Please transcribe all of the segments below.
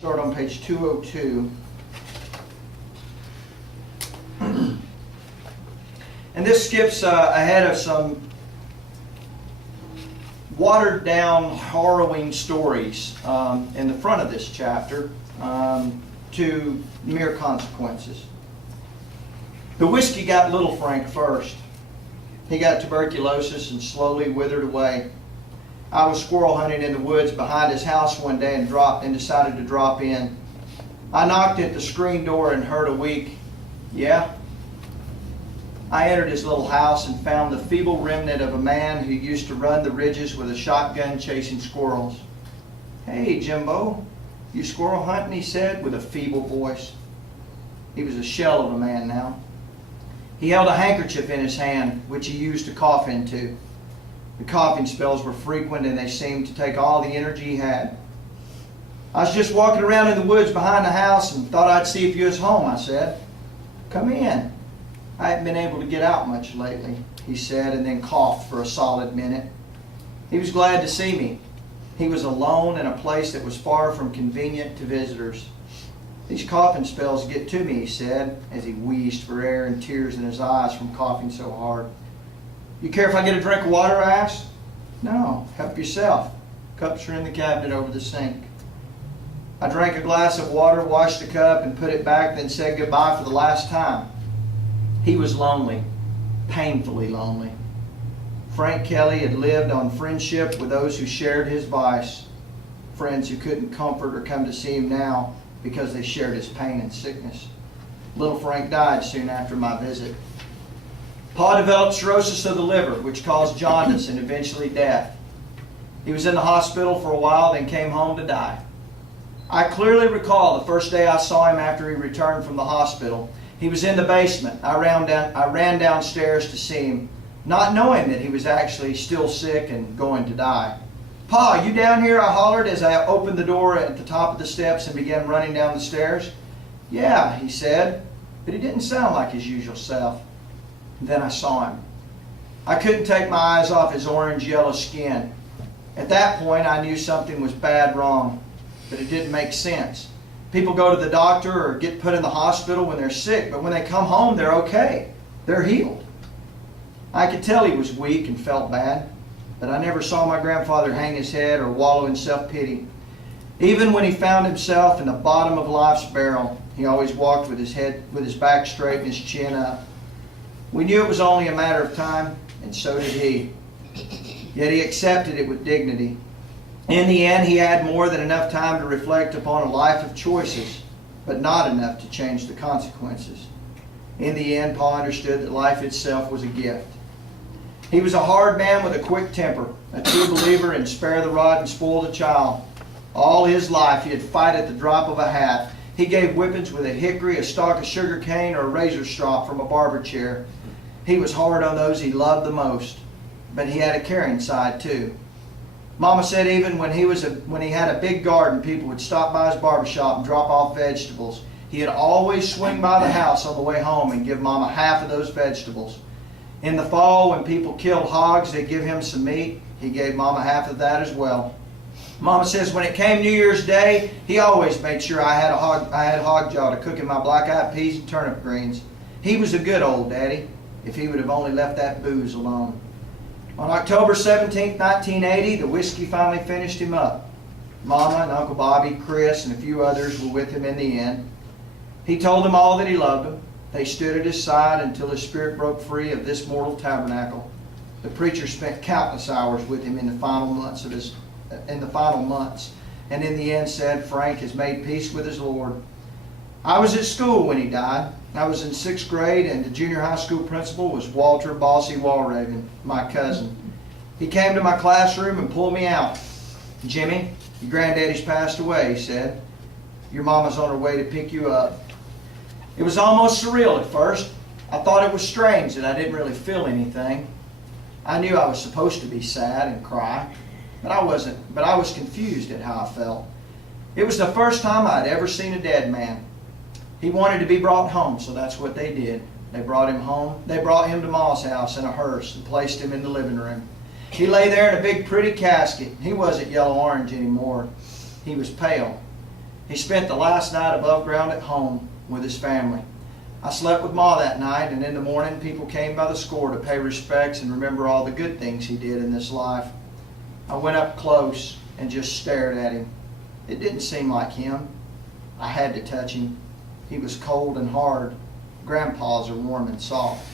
Start on page 202. And this skips ahead of some watered down, harrowing stories in the front of this chapter to mere consequences. The whiskey got little Frank first. He got tuberculosis and slowly withered away. I was squirrel hunting in the woods behind his house one day and decided to drop in. I knocked at the screen door and heard a weak, "Yeah?" I entered his little house and found the feeble remnant of a man who used to run the ridges with a shotgun chasing squirrels. "Hey, Jimbo, you squirrel hunting?" he said with a feeble voice. He was a shell of a man now. He held a handkerchief in his hand, which he used to cough into. The coughing spells were frequent and they seemed to take all the energy he had. "I was just walking around in the woods behind the house and thought I'd see if you was home," I said. "Come in. I haven't been able to get out much lately," he said, and then coughed for a solid minute. He was glad to see me. He was alone in a place that was far from convenient to visitors. "These coughing spells get to me," he said, as he wheezed for air and tears in his eyes from coughing so hard. "You care if I get a drink of water?" I asked. "No, help yourself. Cups are in the cabinet over the sink." I drank a glass of water, washed the cup, and put it back, then said goodbye for the last time. He was lonely, painfully lonely. Frank Kelly had lived on friendship with those who shared his vice, friends who couldn't comfort or come to see him now because they shared his pain and sickness. Little Frank died soon after my visit. Pa developed cirrhosis of the liver, which caused jaundice and eventually death. He was in the hospital for a while, then came home to die. I clearly recall the first day I saw him after he returned from the hospital. He was in the basement. I ran downstairs to see him, not knowing that he was actually still sick and going to die. "Pa, you down here?" I hollered as I opened the door at the top of the steps and began running down the stairs. "Yeah," he said, but he didn't sound like his usual self. Then I saw him. I couldn't take my eyes off his orange-yellow skin. At that point, I knew something was bad wrong, but it didn't make sense. People go to the doctor or get put in the hospital when they're sick, but when they come home, they're okay. They're healed. I could tell he was weak and felt bad, but I never saw my grandfather hang his head or wallow in self-pity. Even when he found himself in the bottom of life's barrel, he always walked with his back straight and his chin up. We knew it was only a matter of time, and so did he. Yet he accepted it with dignity. In the end, he had more than enough time to reflect upon a life of choices, but not enough to change the consequences. In the end, Paul understood that life itself was a gift. He was a hard man with a quick temper, a true believer in spare the rod and spoil the child. All his life he had fight at the drop of a hat. He gave whippings with a hickory, a stalk of sugar cane, or a razor strop from a barber chair. He was hard on those he loved the most, but he had a caring side too. Mama said even when he had a big garden, people would stop by his barber shop and drop off vegetables. He'd always swing by the house on the way home and give Mama half of those vegetables. In the fall, when people killed hogs, they'd give him some meat. He gave Mama half of that as well. Mama says when it came New Year's Day, he always made sure I had hog jaw to cook in my black-eyed peas and turnip greens. He was a good old daddy, if he would have only left that booze alone. On October 17, 1980, the whiskey finally finished him up. Mama and Uncle Bobby, Chris, and a few others were with him in the end. He told them all that he loved them. They stood at his side until his spirit broke free of this mortal tabernacle. The preacher spent countless hours with him in the final months, and in the end said, "Frank has made peace with his Lord." I was at school when he died. I was in 6th grade, and the junior high school principal was Walter Bossy Walraven, my cousin. He came to my classroom and pulled me out. "Jimmy, your granddaddy's passed away," he said. "Your mama's on her way to pick you up." It was almost surreal at first. I thought it was strange that I didn't really feel anything. I knew I was supposed to be sad and cry, but I wasn't. But I was confused at how I felt. It was the first time I'd ever seen a dead man. He wanted to be brought home, so that's what they did. They brought him home. They brought him to Ma's house in a hearse and placed him in the living room. He lay there in a big pretty casket. He wasn't yellow-orange anymore. He was pale. He spent the last night above ground at home with his family. I slept with Ma that night, and in the morning people came by the score to pay respects and remember all the good things he did in this life. I went up close and just stared at him. It didn't seem like him. I had to touch him. He was cold and hard. Grandpas are warm and soft.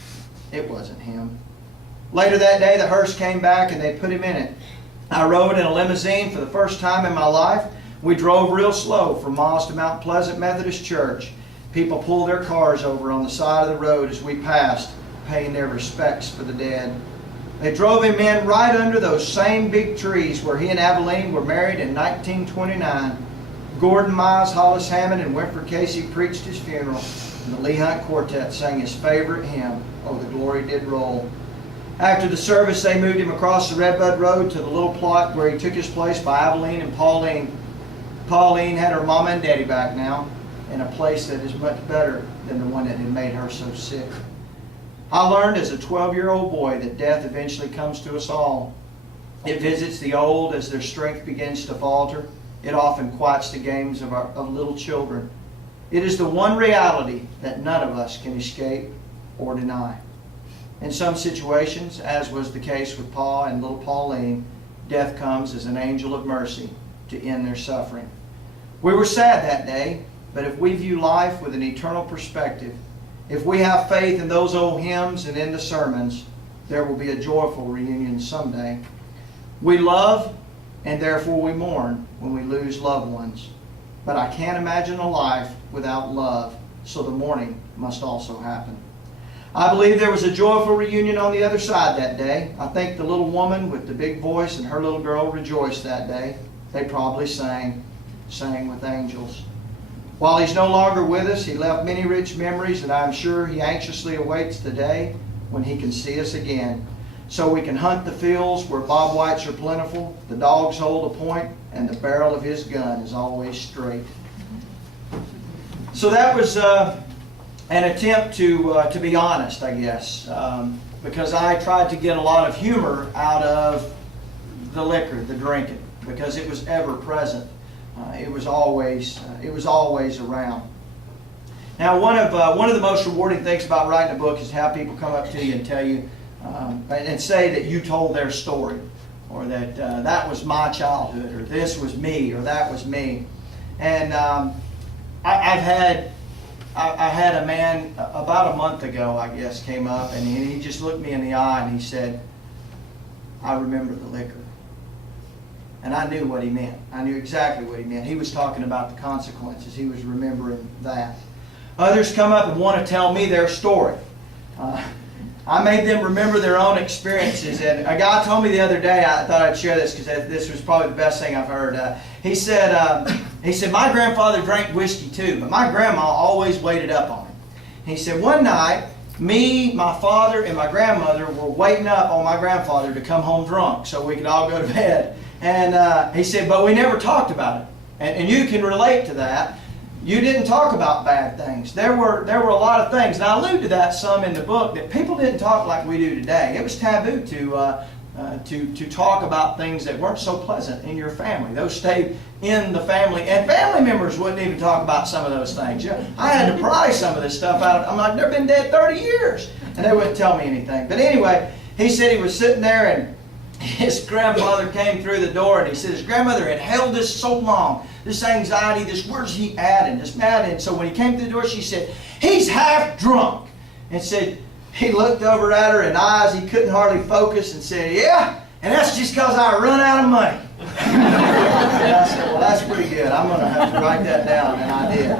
It wasn't him. Later that day, the hearse came back and they put him in it. I rode in a limousine for the first time in my life. We drove real slow from Moss to Mount Pleasant Methodist Church. People pulled their cars over on the side of the road as we passed, paying their respects for the dead. They drove him in right under those same big trees where he and Abilene were married in 1929. Gordon Miles, Hollis Hammond, and Winfred Casey preached his funeral, and the Lee Hunt Quartet sang his favorite hymn, "Oh, the Glory Did Roll." After the service, they moved him across the Redbud Road to the little plot where he took his place by Abilene and Pauline. Pauline had her mama and daddy back now, in a place that is much better than the one that had made her so sick. I learned as a 12-year-old boy that death eventually comes to us all. It visits the old as their strength begins to falter. It often quiets the games of little children. It is the one reality that none of us can escape or deny. In some situations, as was the case with Pa and little Pauline, death comes as an angel of mercy to end their suffering. We were sad that day, but if we view life with an eternal perspective, if we have faith in those old hymns and in the sermons, there will be a joyful reunion someday. We love, and therefore we mourn when we lose loved ones. But I can't imagine a life without love, so the mourning must also happen. I believe there was a joyful reunion on the other side that day. I think the little woman with the big voice and her little girl rejoiced that day. They probably sang with angels. While he's no longer with us, he left many rich memories, and I'm sure he anxiously awaits the day when he can see us again, so we can hunt the fields where bobwhites are plentiful, the dogs hold a point, and the barrel of his gun is always straight. So that was an attempt to be honest, I guess, because I tried to get a lot of humor out of the liquor, the drinking, because it was ever present. It was always around. Now, one of the most rewarding things about writing a book is how people come up to you and tell you and say that you told their story, or that that was my childhood, or this was me, or that was me. And I had a man about a month ago, I guess, came up and he just looked me in the eye and he said, "I remember the liquor." And I knew what he meant. I knew exactly what he meant. He was talking about the consequences. He was remembering that. Others come up and want to tell me their story. I made them remember their own experiences. And a guy told me the other day, I thought I'd share this because this was probably the best thing I've heard. He said, my grandfather drank whiskey too, but my grandma always waited up on him. He said, one night, me, my father, and my grandmother were waiting up on my grandfather to come home drunk so we could all go to bed. And he said, but we never talked about it. And you can relate to that. You didn't talk about bad things. There were a lot of things, and I allude to that some in the book, that people didn't talk like we do today. It was taboo to talk about things that weren't so pleasant in your family. Those stayed in the family, and family members wouldn't even talk about some of those things. You know, I had to pry some of this stuff out. I'm like, they've been dead 30 years, and they wouldn't tell me anything. But anyway, he said he was sitting there, and his grandfather came through the door, and he said his grandmother had held this so long, this anxiety, this where's he at, and this mad. And so when he came through the door, she said, "He's half drunk." And said he looked over at her in eyes he couldn't hardly focus, and said, "Yeah, and that's just because I run out of money." And I said, "Well, that's pretty good. I'm going to have to write that down," and I did.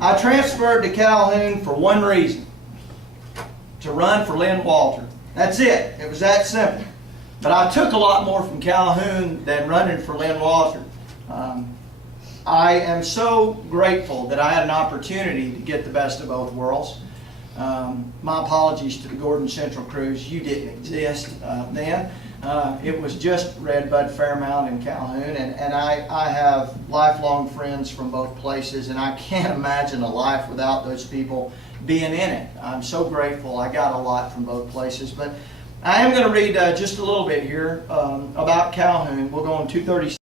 I transferred to Calhoun for one reason: to run for Lynn Walter. That's it. It was that simple. But I took a lot more from Calhoun than running for Lynn Walter. I am so grateful that I had an opportunity to get the best of both worlds. My apologies to the Gordon Central crews. You didn't exist then. It was just Redbud, Fairmount, and Calhoun. And I have lifelong friends from both places, and I can't imagine a life without those people being in it. I'm so grateful. I got a lot from both places. But I am going to read just a little bit here about Calhoun. We'll go on 236.